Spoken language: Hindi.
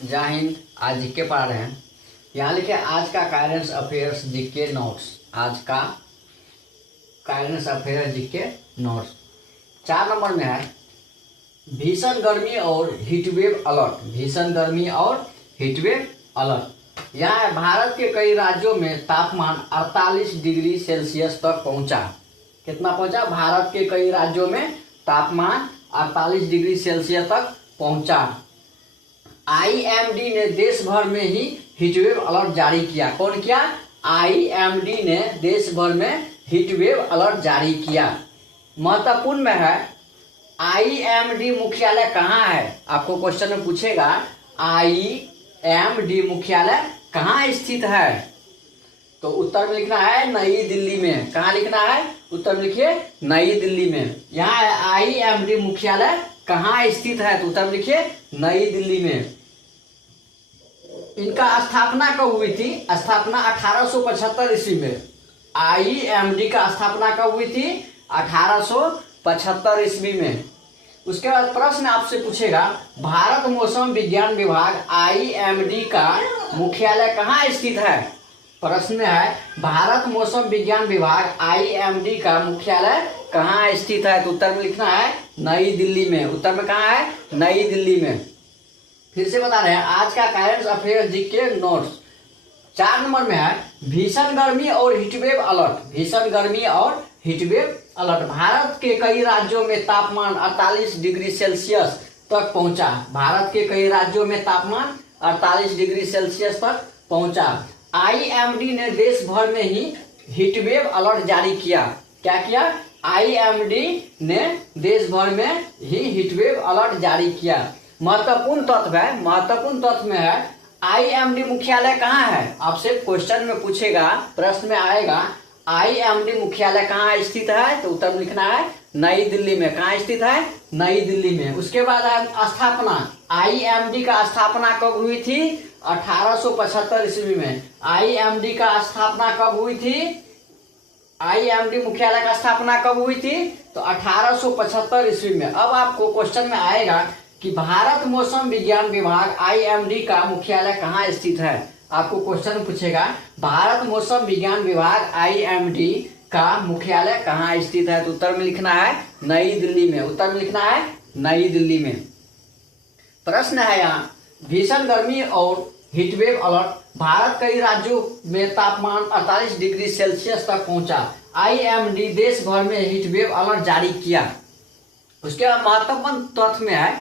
जय हिंद। आज जीके पढ़ा रहे हैं। यहाँ लिखे आज का करेंट अफेयर्स जीके नोट्स। आज का current affairs GK notes 4 number में है भीषण गर्मी और हीटवेव अलर्ट। भीषण गर्मी और हीटवेव अलर्ट। यहाँ है भारत के कई राज्यों में तापमान 48 डिग्री सेल्सियस तक पहुंचा। कितना पहुंचा? भारत के कई राज्यों में तापमान 48 डिग्री सेल्सियस तक पहुंचा। आईएमडी ने देश भर में ही हीटवेव अलर्ट जारी किया। कौन किया? आईएमडी ने देश भर में हीटवेव अलर्ट जारी किया। महत्वपूर्ण में है आईएमडी मुख्यालय कहाँ है? आपको क्वेश्चन में पूछेगा आईएमडी मुख्यालय कहाँ स्थित है, तो उत्तर में लिखना है नई दिल्ली में। कहाँ लिखना है? उत्तर में लिखिए नई दिल्ली में। यहाँ है आईएमडी मुख्यालय कहाँ स्थित है, तो उत्तर में लिखिए नई दिल्ली में। इनका स्थापना कब हुई थी? स्थापना 1875 ईस्वी में। आईएमडी का स्थापना कब हुई थी? 1875 ईस्वी में। उसके बाद प्रश्न आपसे पूछेगा भारत मौसम विज्ञान विभाग आईएमडी का मुख्यालय कहाँ स्थित है? प्रश्न है भारत मौसम विज्ञान विभाग आईएमडी का मुख्यालय कहाँ स्थित है, तो उत्तर में लिखना है नई दिल्ली में। उत्तर में कहाँ है? नई दिल्ली में। फिर से बता रहे हैं आज का current affairs GK notes 4 number में है भीषण गर्मी और हीटवेव अलर्ट। भीषण गर्मी और हीटवेव अलर्ट। भारत के कई राज्यों में तापमान 48 डिग्री सेल्सियस तक पहुंचा। भारत के कई राज्यों में तापमान 48 डिग्री सेल्सियस तक पहुंचा। आईएमडी ने देश भर में ही हीटवेव अलर्ट जारी किया। क्या किया? आईएमडी ने देश भर में ही हीटवेव अलर्ट जारी किया। महत्वपूर्ण तत्व में है आईएमडी मुख्यालय कहाँ है? आपसे क्वेश्चन में पूछेगा, प्रश्न में आएगा आईएमडी मुख्यालय कहाँ स्थित है, तो उत्तर में लिखना है नई दिल्ली में। कहाँ स्थित है? नई दिल्ली में। उसके बाद है स्थापना। आईएमडी का स्थापना कब हुई थी? 1875 ईस्वी में। आईएमडी का स्थापना कब हुई थी? आईएमडी मुख्यालय का स्थापना कब हुई थी? तो 1875 ईस्वी में। अब आपको क्वेश्चन में आएगा कि भारत मौसम विज्ञान विभाग आईएमडी का मुख्यालय कहाँ स्थित है। आपको क्वेश्चन पूछेगा भारत मौसम विज्ञान विभाग आईएमडी का मुख्यालय कहाँ स्थित है, तो उत्तर में लिखना है नई दिल्ली में। उत्तर में लिखना है नई दिल्ली में। प्रश्न है यहाँ भीषण गर्मी और हीटवेव अलर्ट। भारत कई राज्यों में तापमान 48 डिग्री सेल्सियस तक पहुंचा। आईएमडी देश भर में हीटवेव अलर्ट जारी किया। उसके बाद महत्वपूर्ण तथ्य में है